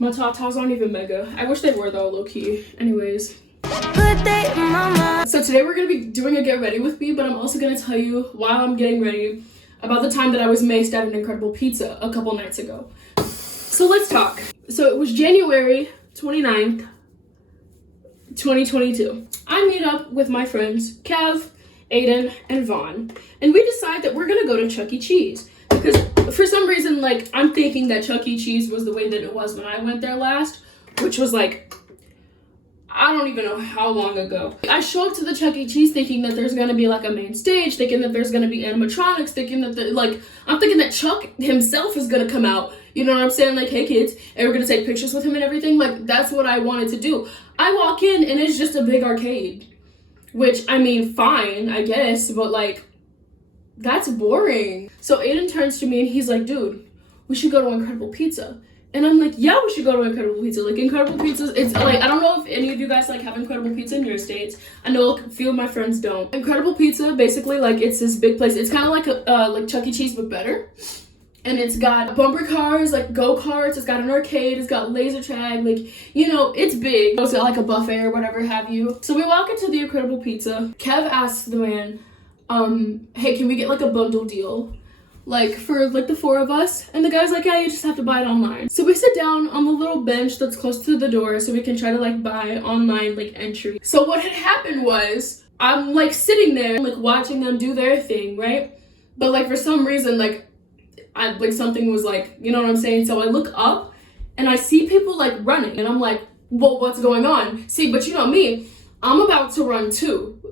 My tatas aren't even mega. I wish they were though, low-key. Anyways. Good day, mama. So today we're gonna be doing a get ready with me, but I'm also gonna tell you while I'm getting ready about the time that I was maced at an Incredible Pizza a couple nights ago. So let's talk. So it was January 29th, 2022. I meet up with my friends, Kev, Aiden, and Vaughn, and we decide that we're gonna go to Chuck E. Cheese. Because for some reason, like, I'm thinking that Chuck E. Cheese was the way that it was when I went there last, which was like, I don't even know how long ago. I show up to the Chuck E. Cheese thinking that there's gonna be like a main stage, thinking that there's gonna be animatronics, thinking that I'm thinking that Chuck himself is gonna come out. You know what I'm saying? Like, hey kids, and we're gonna take pictures with him and everything. Like, that's what I wanted to do. I walk in and it's just a big arcade. Which, I mean, fine, I guess, but like, that's boring. So Aiden turns to me and he's like, dude, we should go to Incredible Pizza. And I'm like, yeah, we should go to Incredible Pizza. Like, Incredible Pizza, it's like, I don't know if any of you guys like have Incredible Pizza in your states. I know a few of my friends don't. Incredible Pizza, basically, like, it's this big place. It's kind of like like Chuck E. Cheese, but better. And it's got bumper cars, like go-karts, it's got an arcade, it's got laser tag, like, you know, it's big. It's got like a buffet or whatever have you. So we walk into the Incredible Pizza. Kev asks the man, hey, can we get like a bundle deal? Like for like the 4 of us? And the guy's like, yeah, you just have to buy it online. So we sit down on the little bench that's close to the door so we can try to like buy online like entry. So what had happened was, I'm like sitting there like watching them do their thing, right? But like for some reason, like something was like, you know what I'm saying? So I look up and I see people like running and I'm like, well, what's going on? See, but you know me, I'm about to run too.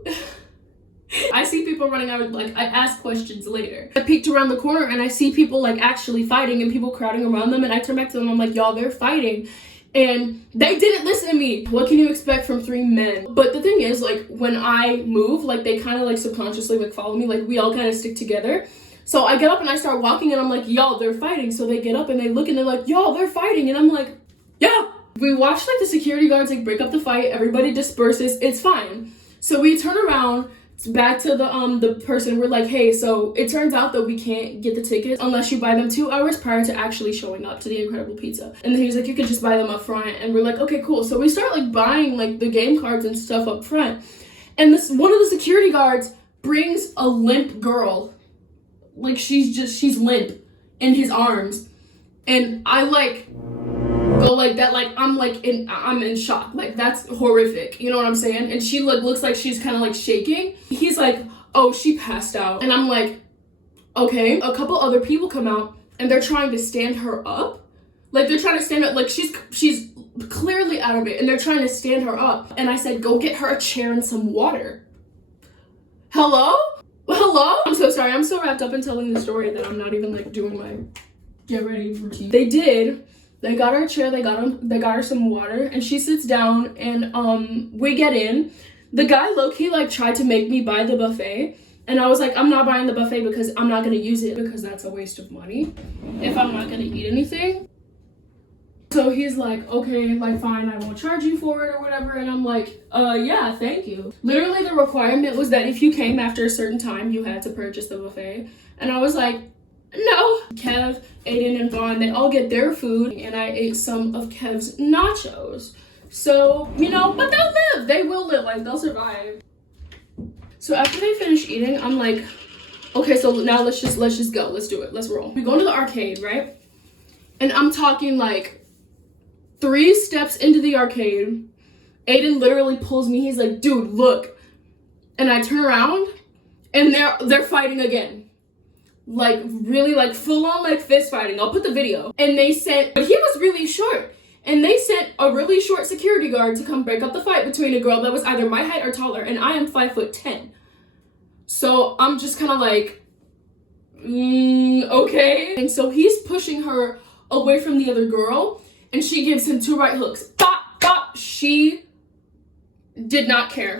I see people running out, like, I ask questions later. I peeked around the corner and I see people like actually fighting and people crowding around them, and I turn back to them, I'm like, y'all, they're fighting. And they didn't listen to me. What can you expect from 3 men? But the thing is, like, when I move, like, they kind of like subconsciously like follow me, like we all kind of stick together. So I get up and I start walking and I'm like, y'all, they're fighting. So they get up and they look and they're like, y'all, they're fighting. And I'm like, yeah. We watch like the security guards like break up the fight. Everybody disperses. It's fine. So we turn around back to the person. We're like, hey, so it turns out that we can't get the tickets unless you buy them 2 hours prior to actually showing up to the Incredible Pizza. And then he was like, you could just buy them up front. And we're like, okay, cool. So we start like buying like the game cards and stuff up front. And this one of the security guards brings a limp girl. Like, she's limp in his arms. And I like go like that, like I'm in shock. Like, that's horrific. You know what I'm saying? And she looks like she's kind of like shaking. He's like, oh, she passed out. And I'm like, okay. A couple other people come out and they're trying to stand her up. Like, they're trying to stand up, like she's clearly out of it and they're trying to stand her up. And I said, go get her a chair and some water. Hello? I'm so sorry. I'm so wrapped up in telling the story that I'm not even like doing my get ready routine. They did. They got her a chair. They got her some water, and she sits down. And we get in. The guy low-key like tried to make me buy the buffet, and I was like, I'm not buying the buffet because I'm not gonna use it because that's a waste of money if I'm not gonna eat anything. So he's like, okay, like, fine, I won't charge you for it or whatever. And I'm like, yeah, thank you. Literally, the requirement was that if you came after a certain time, you had to purchase the buffet. And I was like, no. Kev, Aiden, and Vaughn, they all get their food. And I ate some of Kev's nachos. So, you know, but they'll live. They will live. Like, they'll survive. So after they finish eating, I'm like, okay, so now let's just go. Let's do it. Let's roll. We go into the arcade, right? And I'm talking like 3 steps into the arcade, Aiden literally pulls me. He's like, dude, look. And I turn around and they're fighting again. Like, really, like, full on like fist fighting. I'll put the video. And they sent, but he was really short. And they sent a really short security guard to come break up the fight between a girl that was either my height or taller. And I am 5'10". So I'm just kind of like, okay. And so he's pushing her away from the other girl. And she gives him 2 right hooks. Bop, bop. She did not care.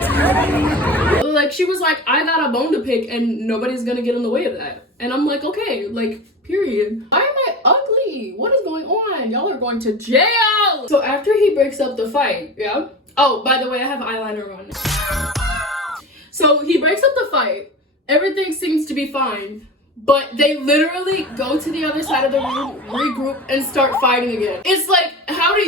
Like, she was like, I got a bone to pick and nobody's gonna get in the way of that. And I'm like, okay, like, period. Why am I ugly? What is going on? Y'all are going to jail. So after he breaks up the fight, yeah? Oh, by the way, I have eyeliner on. So he breaks up the fight. Everything seems to be fine. But they literally go to the other side of the room, regroup, and start fighting again. It's like, how do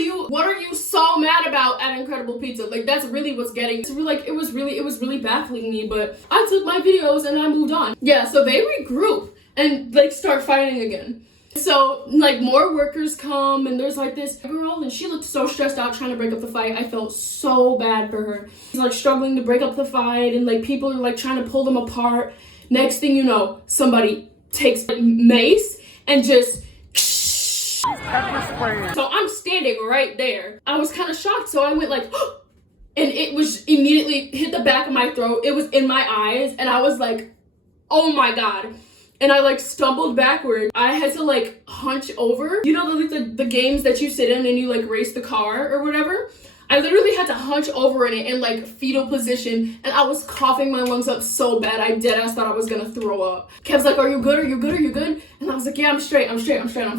mad about at Incredible Pizza. Like, that's really what's getting, it's really, like, it was really baffling me, but I took my videos and I moved on. Yeah, so they regroup and like start fighting again. So like more workers come and there's like this girl and she looked so stressed out trying to break up the fight. I felt so bad for her. She's like struggling to break up the fight and like people are like trying to pull them apart. Next thing you know, somebody takes like, mace and just pepper spray. So I'm standing right there. I was kind of shocked, so I went like and it was immediately hit the back of my throat. It was in my eyes and I was like, oh my God. And I like stumbled backward. I had to like hunch over. You know the games that you sit in and you like race the car or whatever? I literally had to hunch over in it in like fetal position and I was coughing my lungs up so bad I deadass thought I was gonna throw up. Kev's like, are you good? Are you good? Are you good? And I was like, yeah, I'm straight, I'm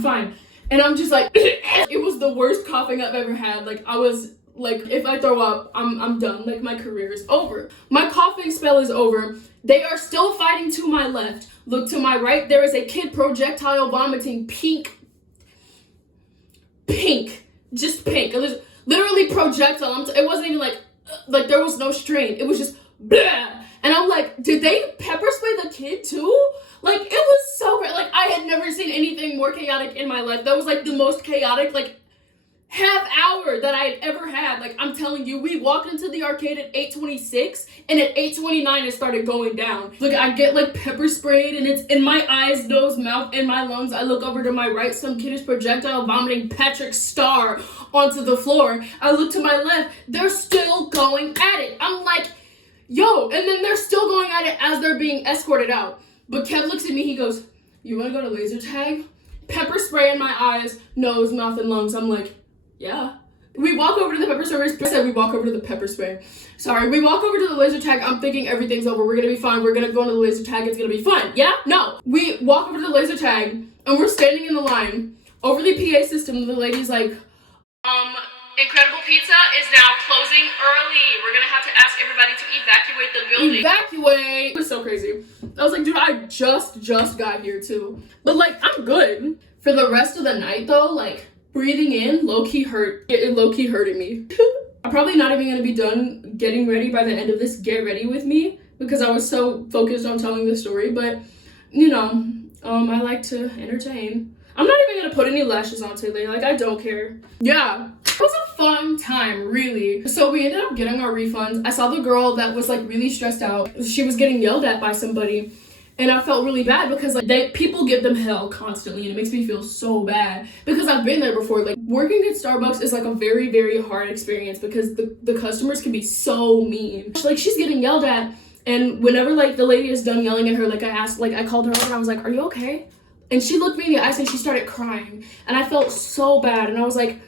fine. And I'm just like, it was the worst coughing I've ever had. Like I was like, if I throw up, I'm done. Like my career is over. My coughing spell is over. They are still fighting to my left. Look to my right, there is a kid projectile vomiting pink, just pink. It was literally projectile. It wasn't even like there was no strain. It was just blah. And I'm like, did they pepper spray the kid too? Like it was so great. Like I had never seen anything more chaotic in my life. That was like the most chaotic like half hour that I had ever had. Like I'm telling you, we walked into the arcade at 8:26 and at 8:29 it started going down. Look, I get like pepper sprayed and it's in my eyes, nose, mouth, and my lungs. I look over to my right, some kid is projectile vomiting Patrick Star onto the floor. I look to my left, they're still going at it. I'm like, yo, and then they're still going at it as they're being escorted out. But Kev looks at me, he goes, you wanna go to laser tag? Pepper spray in my eyes, nose, mouth, and lungs. I'm like, yeah. We walk over to the pepper spray. I said we walk over to the pepper spray. Sorry, we walk over to the laser tag. I'm thinking everything's over. We're gonna be fine. We're gonna go into the laser tag. It's gonna be fun. Yeah? No. We walk over to the laser tag and we're standing in the line. Over the PA system, the lady's like, Incredible Pizza is now closing early. We're gonna have to ask everybody to evacuate the building. Evacuate! It was so crazy. I was like, dude, I just got here too. But like, I'm good. For the rest of the night though, like, breathing in low-key hurting me. I'm probably not even gonna be done getting ready by the end of this get ready with me because I was so focused on telling the story, but you know, I like to entertain. I'm not even gonna put any lashes on today, like I don't care. Yeah, it was a fun time, really. So we ended up getting our refunds. I saw the girl that was like really stressed out. She was getting yelled at by somebody. And I felt really bad because like people give them hell constantly and it makes me feel so bad because I've been there before. Like working at Starbucks is like a very, very hard experience because the customers can be so mean. Like she's getting yelled at and whenever like the lady is done yelling at her, like I called her over and I was like, are you okay? And she looked me in the eyes and she started crying and I felt so bad and I was like,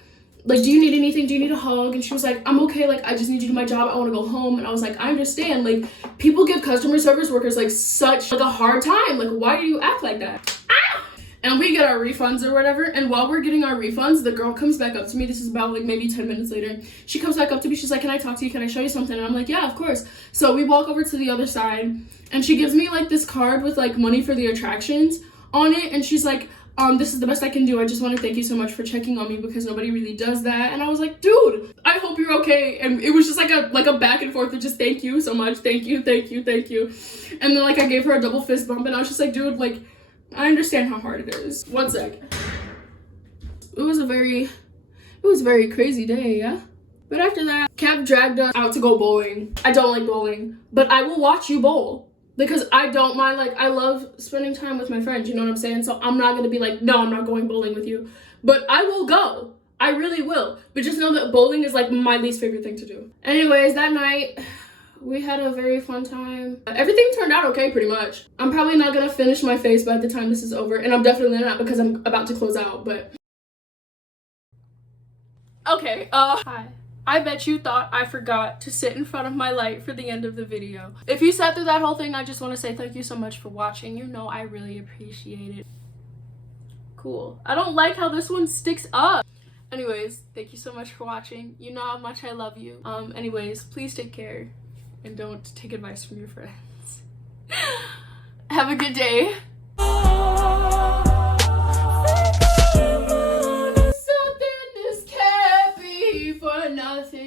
do you need anything? Do you need a hug? And she was like, I'm okay. Like, I just need to do my job. I want to go home. And I was like, I understand. Like, people give customer service workers, like, such, like, a hard time. Like, why do you act like that? Ah! And we get our refunds or whatever. And while we're getting our refunds, the girl comes back up to me. This is about, like, maybe 10 minutes later. She comes back up to me. She's like, can I talk to you? Can I show you something? And I'm like, yeah, of course. So we walk over to the other side. And she gives me, like, this card with, like, money for the attractions on it. And she's like, this is the best I can do. I just want to thank you so much for checking on me because nobody really does that. And I was like, dude, I hope you're okay. And it was just like a back and forth of just thank you so much. Thank you. And then like I gave her a double fist bump and I was just like, dude, like I understand how hard it is. One sec. It was a very crazy day, yeah? But after that, Kev dragged us out to go bowling. I don't like bowling, but I will watch you bowl. Because I don't mind, like, I love spending time with my friends, you know what I'm saying? So I'm not gonna be like, no, I'm not going bowling with you. But I will go. I really will. But just know that bowling is, like, my least favorite thing to do. Anyways, that night, we had a very fun time. Everything turned out okay, pretty much. I'm probably not gonna finish my face by the time this is over. And I'm definitely not because I'm about to close out, but... Okay, hi. I bet you thought I forgot to sit in front of my light for the end of the video. If you sat through that whole thing, I just want to say thank you so much for watching. You know I really appreciate it. Cool. I don't like how this one sticks up. Anyways, thank you so much for watching. You know how much I love you. Anyways, please take care and don't take advice from your friends. Have a good day. Something this can't be for for nothing.